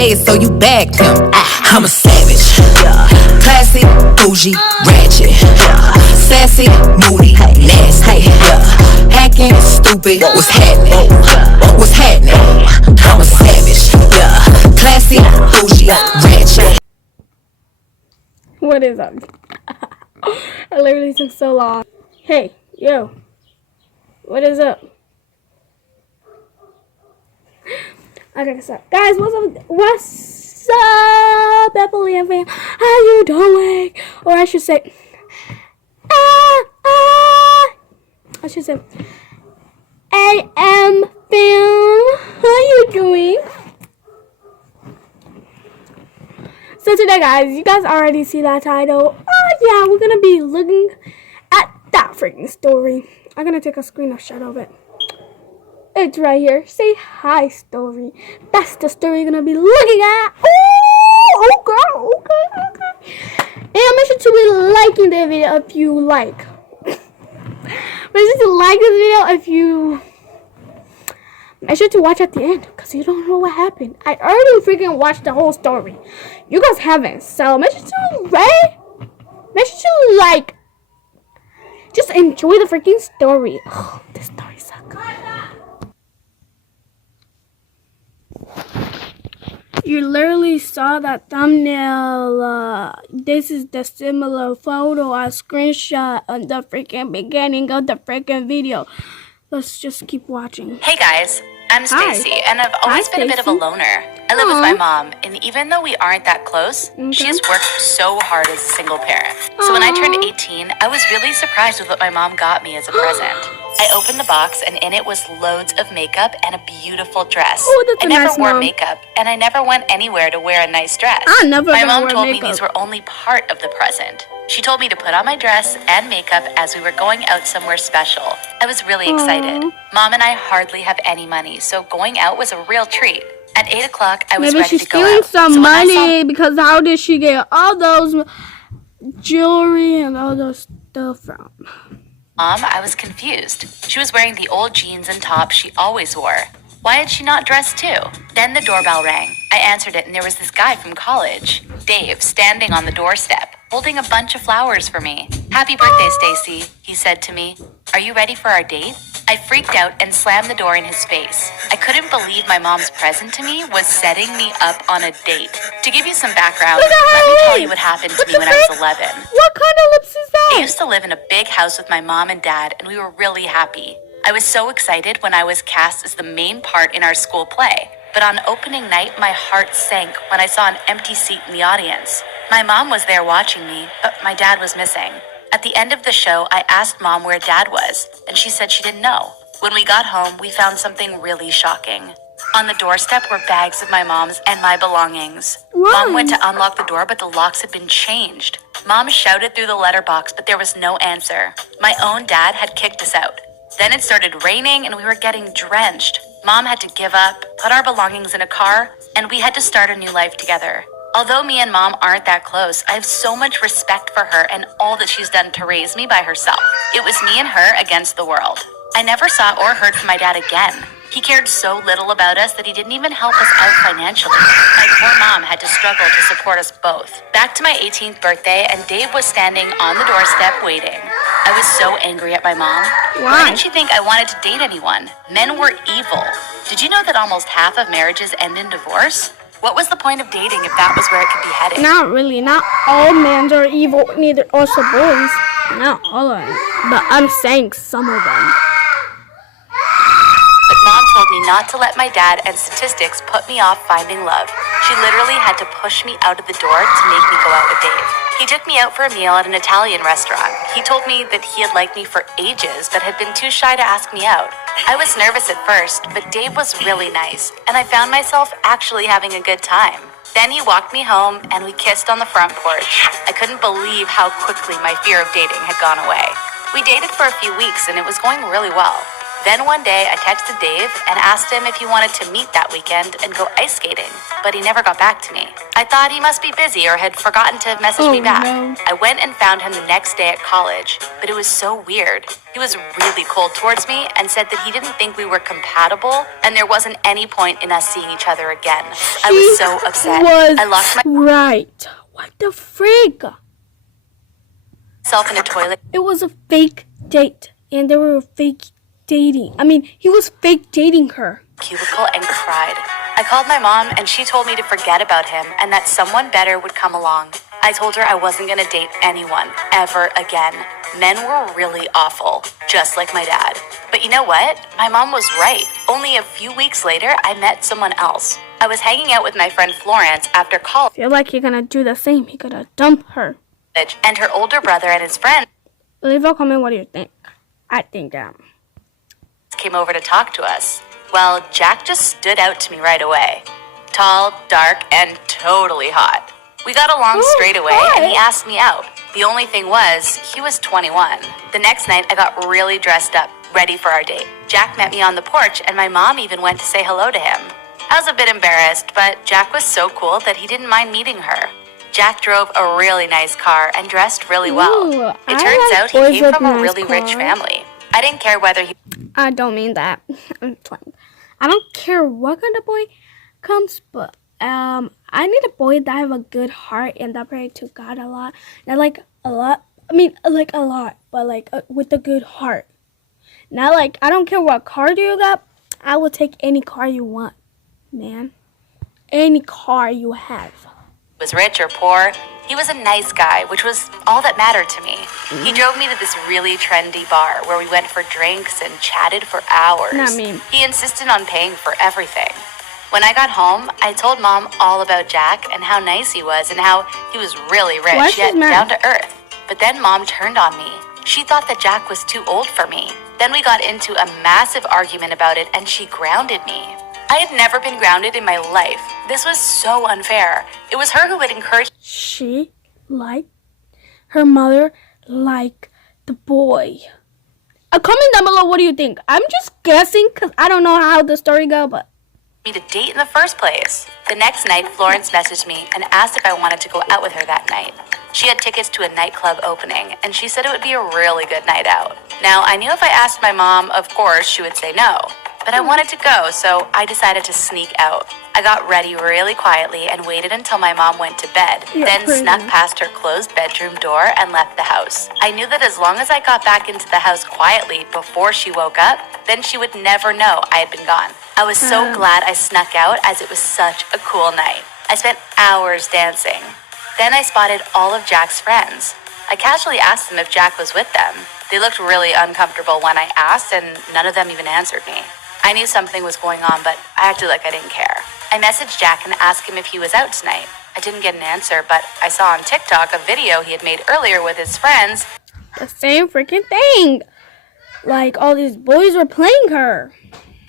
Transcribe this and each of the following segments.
bad, so you bagged him. I'm a savage, classy, bougie, ratchet, sassy, moody, nasty, hacking, stupid. What's happening? What's happening? I'm a savage, classy, bougie, ratchet. What is up? I literally took so long. Hey, yo. What is up? Okay, so guys, what's up? What's up, Beverly and fam? How you doing? Or I should say, I should say, AM fam. How you doing? So today, guys, you guys already see that title. Oh yeah, we're gonna be looking at that freaking story. I'm gonna take a screenshot of it. It's right here. Say hi, story. That's the story you're gonna be looking at. Oh, okay. And make sure to be liking the video if you like. Make sure to like this video if you. Make sure to watch at the end, because you don't know what happened. I already freaking watched the whole story. You guys haven't, so make sure to make sure to like. Just enjoy the freaking story. Oh, this story is so good. You literally saw that thumbnail. This is the similar photo I screenshot on the freaking beginning of the freaking video. Let's just keep watching. Hey guys, I'm Stacy, and I've always been a bit of a loner. I live with my mom, and even though we aren't that close, she has worked so hard as a single parent. So when I turned 18, I was really surprised with what my mom got me as a present. I opened the box, and in it was loads of makeup and a beautiful dress. I never wore makeup, and I never went anywhere to wear a nice dress. My mom told me these were only part of the present. She told me to put on my dress and makeup as we were going out somewhere special. I was really excited. Mom and I hardly have any money, so going out was a real treat. At 8 o'clock, I was ready to go out. Maybe she's stealing some money, because how did she get all those jewelry and all those stuff from? Mom, I was confused. She was wearing the old jeans and top she always wore. Why had she not dressed too? Then the doorbell rang. I answered it, and there was this guy from college, Dave, standing on the doorstep, holding a bunch of flowers for me. "Happy birthday, Stacy," he said to me. "Are you ready for our date?" I freaked out and slammed the door in his face. I couldn't believe my mom's present to me was setting me up on a date. To give you some background, let me tell you what happened to me when I was 11. What kind of lips is that? I used to live in a big house with my mom and dad, and we were really happy. I was so excited when I was cast as the main part in our school play. But on opening night, my heart sank when I saw an empty seat in the audience. My mom was there watching me, but my dad was missing. At the end of the show, I asked Mom where Dad was, and she said she didn't know. When we got home, we found something really shocking. On the doorstep were bags of my mom's and my belongings. Mom went to unlock the door, but the locks had been changed. Mom shouted through the letterbox, but there was no answer. My own dad had kicked us out. Then it started raining, and we were getting drenched. Mom had to give up, put our belongings in a car, and we had to start a new life together. Although me and Mom aren't that close, I have so much respect for her and all that she's done to raise me by herself. It was me and her against the world. I never saw or heard from my dad again. He cared so little about us that he didn't even help us out financially. My poor mom had to struggle to support us both. Back to my 18th birthday, and Dave was standing on the doorstep waiting. I was so angry at my mom. Why did she think I wanted to date anyone? Men were evil. Did you know that almost half of marriages end in divorce? What was the point of dating if that was where it could be headed? Not really. Not all men are evil, neither also boys. Not all of them. But I'm saying some of them. But Mom told me not to let my dad and statistics put me off finding love. She literally had to push me out of the door to make me go out with Dave. He took me out for a meal at an Italian restaurant. He told me that he had liked me for ages, but had been too shy to ask me out. I was nervous at first, but Dave was really nice, and I found myself actually having a good time. Then he walked me home, and we kissed on the front porch. I couldn't believe how quickly my fear of dating had gone away. We dated for a few weeks, and it was going really well. Then one day I texted Dave and asked him if he wanted to meet that weekend and go ice skating, but he never got back to me. I thought he must be busy or had forgotten to message me back. No. I went and found him the next day at college, but it was so weird. He was really cold towards me and said that he didn't think we were compatible and there wasn't any point in us seeing each other again. I was so upset. I locked Right. What the freak? myself in a toilet It was a fake date, and they were fake dating. I mean, he was fake dating her. cubicle and cried. I called my mom and she told me to forget about him and that someone better would come along. I told her I wasn't going to date anyone ever again. Men were really awful, just like my dad. But you know what? My mom was right. Only a few weeks later, I met someone else. I was hanging out with my friend Florence after college, Feel like you're gonna do the same. You're gonna dump her. and her older brother and his friend Leave a comment. What do you think? I think came over to talk to us. Well, Jack just stood out to me right away. Tall, dark, and totally hot. We got along straight away, and he asked me out. The only thing was, he was 21. The next night, I got really dressed up, ready for our date. Jack met me on the porch, and my mom even went to say hello to him. I was a bit embarrassed, but Jack was so cool that he didn't mind meeting her. Jack drove a really nice car and dressed really well. Ooh, It I turns like out he boys came with from a nice really rich cars. family. I didn't care whether he I don't mean that. I'm playing. I don't care what kind of boy comes, but I need a boy that have a good heart and that pray to God a lot. Not like a lot. I mean, like a lot, but like with a good heart. Not like I don't care what car do you got. I will take any car you want, man. Any car you have. was rich or poor, he was a nice guy, which was all that mattered to me. He drove me to this really trendy bar where we went for drinks and chatted for hours. Not me. He insisted on paying for everything. When I got home, I told Mom all about Jack and how nice he was and how he was really Why rich, she's yet mad? down to earth. But then Mom turned on me. She thought that Jack was too old for me. Then we got into a massive argument about it and she grounded me. I had never been grounded in my life. This was so unfair. It was her who had encouraged She liked her mother like the boy. Comment down below. What do you think? I'm just guessing because I don't know how the story go, but me to date in the first place. The next night, Florence messaged me and asked if I wanted to go out with her that night. She had tickets to a nightclub opening, and she said it would be a really good night out. Now, I knew if I asked my mom, of course, she would say no. But I wanted to go, so I decided to sneak out. I got ready really quietly and waited until my mom went to bed, You're then crazy. snuck past her closed bedroom door and left the house. I knew that as long as I got back into the house quietly before she woke up, then she would never know I had been gone. I was so glad I snuck out as it was such a cool night. I spent hours dancing. Then I spotted all of Jack's friends. I casually asked them if Jack was with them. They looked really uncomfortable when I asked, and none of them even answered me. I knew something was going on, but I acted like I didn't care. I messaged Jack and asked him if he was out tonight. I didn't get an answer, but I saw on TikTok a video he had made earlier with his friends the same freaking thing. Like all these boys were playing her.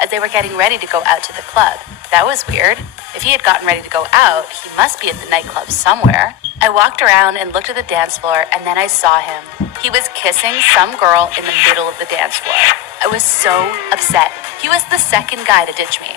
as they were getting ready to go out to the club. That was weird. If he had gotten ready to go out, he must be at the nightclub somewhere. I walked around and looked at the dance floor, and then I saw him. He was kissing some girl in the middle of the dance floor. I was so upset. He was the second guy to ditch me.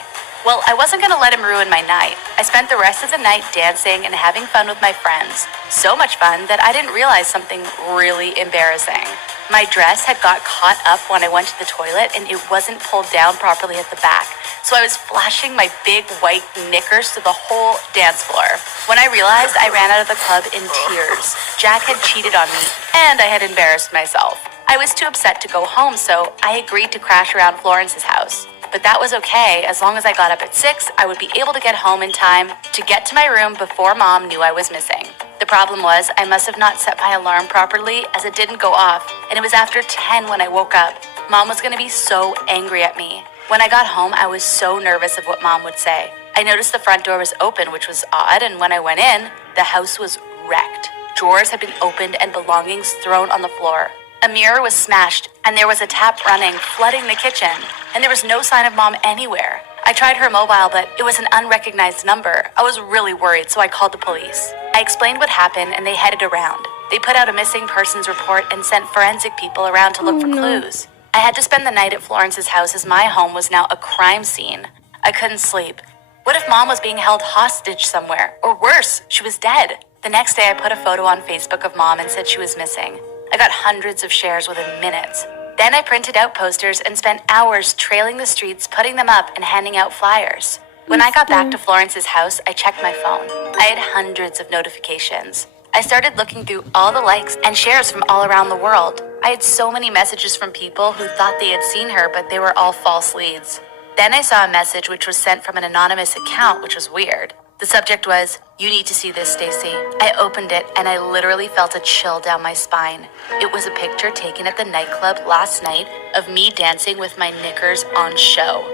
Well, I wasn't going to let him ruin my night. I spent the rest of the night dancing and having fun with my friends. So much fun that I didn't realize something really embarrassing. My dress had got caught up when I went to the toilet and it wasn't pulled down properly at the back. So I was flashing my big white knickers to the whole dance floor. When I realized, I ran out of the club in tears. Jack had cheated on me and I had embarrassed myself. I was too upset to go home, so I agreed to crash around Florence's house. But that was okay. As long as I got up at 6, I would be able to get home in time to get to my room before Mom knew I was missing. The problem was I must have not set my alarm properly as it didn't go off, and it was after 10 when I woke up. Mom was going to be so angry at me. When I got home, I was so nervous of what Mom would say. I noticed the front door was open, which was odd, and when I went in, the house was wrecked. Drawers had been opened and belongings thrown on the floor. A mirror was smashed, and there was a tap running, flooding the kitchen, and there was no sign of Mom anywhere. I tried her mobile, but it was an unrecognized number. I was really worried, so I called the police. I explained what happened, and they headed around. They put out a missing persons report and sent forensic people around to look for clues. I had to spend the night at Florence's house as my home was now a crime scene. I couldn't sleep. What if Mom was being held hostage somewhere? Or worse, she was dead. The next day I put a photo on Facebook of Mom and said she was missing. I got hundreds of shares within minutes. Then I printed out posters and spent hours trailing the streets, putting them up and handing out flyers. When I got back to Florence's house, I checked my phone. I had hundreds of notifications. I started looking through all the likes and shares from all around the world. I had so many messages from people who thought they had seen her, but they were all false leads. Then I saw a message which was sent from an anonymous account, which was weird. The subject was, "You need to see this, Stacy." I opened it and I literally felt a chill down my spine. It was a picture taken at the nightclub last night of me dancing with my knickers on show.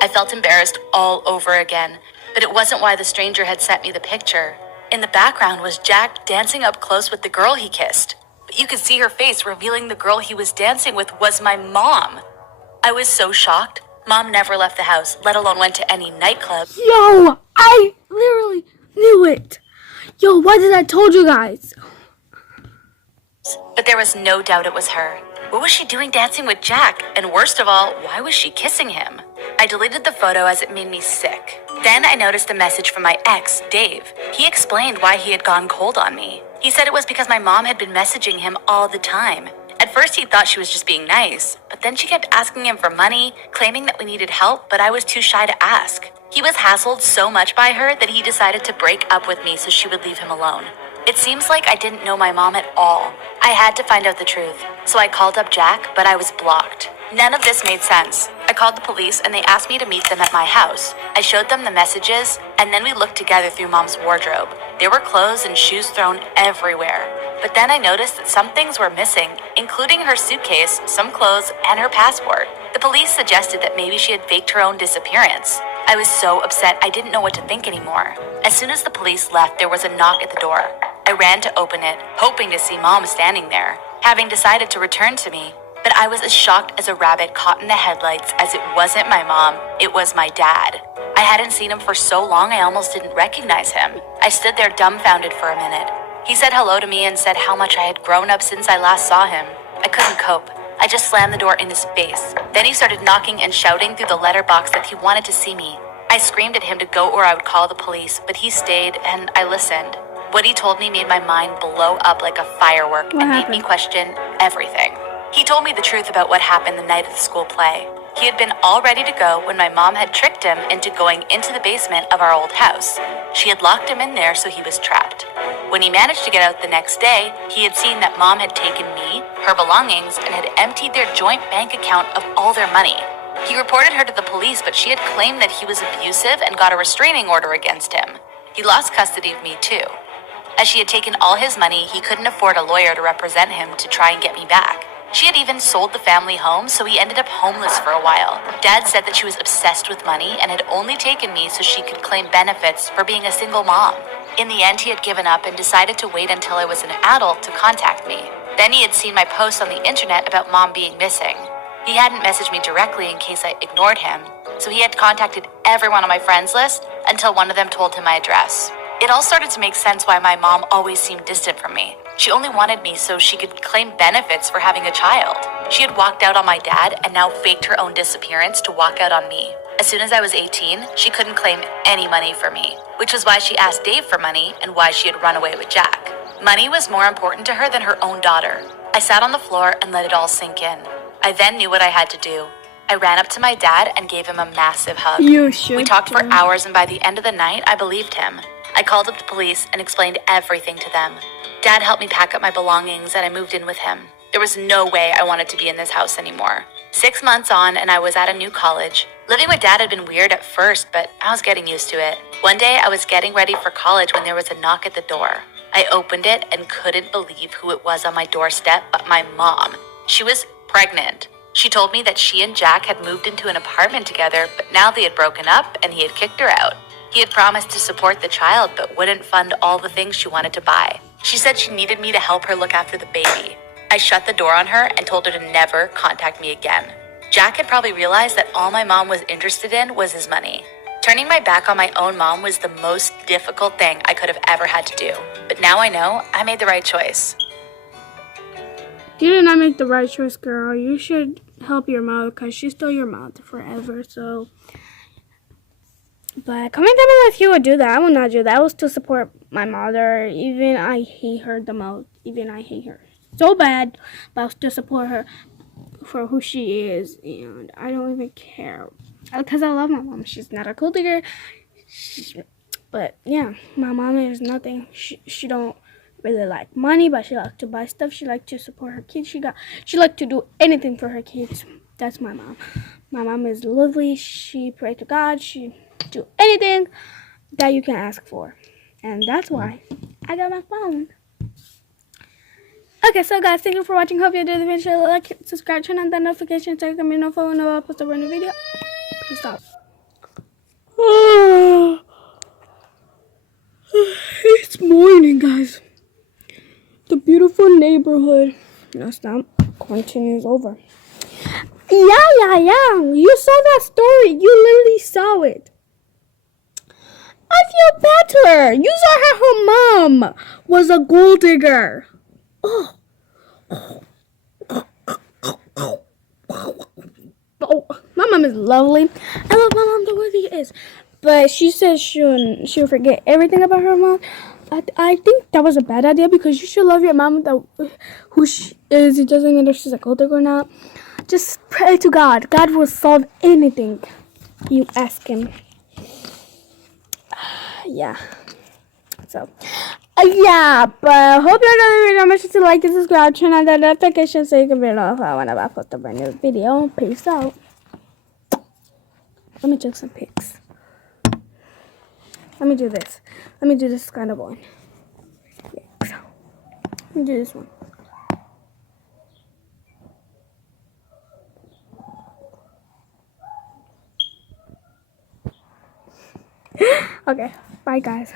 I felt embarrassed all over again, but it wasn't why the stranger had sent me the picture. In the background was Jack dancing up close with the girl he kissed. But you could see her face revealing the girl he was dancing with was my mom. I was so shocked. Mom never left the house, let alone went to any nightclub. Yo, I literally knew it. Yo, why did I told you guys? But there was no doubt it was her. What was she doing dancing with Jack? And worst of all, why was she kissing him? I deleted the photo as it made me sick. Then I noticed a message from my ex, Dave. He explained why he had gone cold on me. He said it was because my mom had been messaging him all the time. At first he thought she was just being nice, but then she kept asking him for money, claiming that we needed help, but I was too shy to ask. He was hassled so much by her that he decided to break up with me so she would leave him alone. It seems like I didn't know my mom at all. I had to find out the truth, so I called up Jack, but I was blocked. None of this made sense. I called the police and they asked me to meet them at my house. I showed them the messages, and then we looked together through Mom's wardrobe. There were clothes and shoes thrown everywhere. But then I noticed that some things were missing, including her suitcase, some clothes, and her passport. The police suggested that maybe she had faked her own disappearance. I was so upset I didn't know what to think anymore. As soon as the police left, there was a knock at the door. I ran to open it, hoping to see Mom standing there, having decided to return to me. But I was as shocked as a rabbit caught in the headlights, as it wasn't my mom, it was my dad. I hadn't seen him for so long I almost didn't recognize him. I stood there dumbfounded for a minute. He said hello to me and said how much I had grown up since I last saw him. I couldn't cope. I just slammed the door in his face. Then he started knocking and shouting through the letterbox that he wanted to see me. I screamed at him to go or I would call the police, but he stayed and I listened. What he told me made my mind blow up like a firework and made me question everything. He told me the truth about what happened the night of the school play. He had been all ready to go when my mom had tricked him into going into the basement of our old house. She had locked him in there so he was trapped. When he managed to get out the next day, he had seen that Mom had taken me, her belongings, and had emptied their joint bank account of all their money. He reported her to the police, but she had claimed that he was abusive and got a restraining order against him. He lost custody of me too. As she had taken all his money, he couldn't afford a lawyer to represent him to try and get me back. She had even sold the family home, so he ended up homeless for a while. Dad said that she was obsessed with money and had only taken me so she could claim benefits for being a single mom. In the end, he had given up and decided to wait until I was an adult to contact me. Then he had seen my post on the internet about Mom being missing. He hadn't messaged me directly in case I ignored him, so he had contacted everyone on my friends list until one of them told him my address. It all started to make sense why my mom always seemed distant from me. She only wanted me so she could claim benefits for having a child. She had walked out on my dad and now faked her own disappearance to walk out on me. As soon as I was 18, she couldn't claim any money for me, which was why she asked Dave for money and why she had run away with Jack. Money was more important to her than her own daughter. I sat on the floor and let it all sink in. I then knew what I had to do. I ran up to my dad and gave him a massive hug. We talked for hours, and by the end of the night, I believed him. I called up the police and explained everything to them. Dad helped me pack up my belongings and I moved in with him. There was no way I wanted to be in this house anymore. 6 months on and I was at a new college. Living with Dad had been weird at first, but I was getting used to it. One day I was getting ready for college when there was a knock at the door. I opened it and couldn't believe who it was on my doorstep but my mom. She was pregnant. She told me that she and Jack had moved into an apartment together, but now they had broken up and he had kicked her out. He had promised to support the child but wouldn't fund all the things she wanted to buy. She said she needed me to help her look after the baby. I shut the door on her and told her to never contact me again. Jack had probably realized that all my mom was interested in was his money. Turning my back on my own mom was the most difficult thing I could have ever had to do. But now I know I made the right choice. You did not make the right choice, girl. You should help your mother because she's still your mother forever. So, but coming down with you would do that. I would not do that. I was to support my mother. Even I hate her the most. Even I hate her so bad, but I was to support her for who she is, and I don't even care because I love my mom. She's not a gold digger. But yeah, my mom is nothing. She don't really like money, but she likes to buy stuff. She likes to support her kids. She likes to do anything for her kids. That's my mom. My mom is lovely. She pray to God. She do anything that you can ask for, and that's why I got my phone. Okay, so guys, thank you for watching. Hope you enjoyed the video. Like, subscribe, turn on that notification so you can be notified whenever I post a brand new video. Peace out. It's morning, guys. The beautiful neighborhood. Now stop. Continues over. Yeah. You saw that story. You literally saw it. I feel better. You saw how her mom was a gold digger. Oh, my mom is lovely. I love my mom the way she is. But she says she'll forget everything about her mom. I think that was a bad idea because you should love your mom who she is. It doesn't matter if she's a gold digger or not. Just pray to God. God will solve anything you ask him. Yeah. So, yeah, but hope you enjoyed the video. Make sure to like and subscribe, turn on that notification so you can be notified whenever I post a brand new video. Peace out. Let me take some pics. Let me do this. Let me do this kind of one. Yeah, so, let me do this one. Okay, bye guys.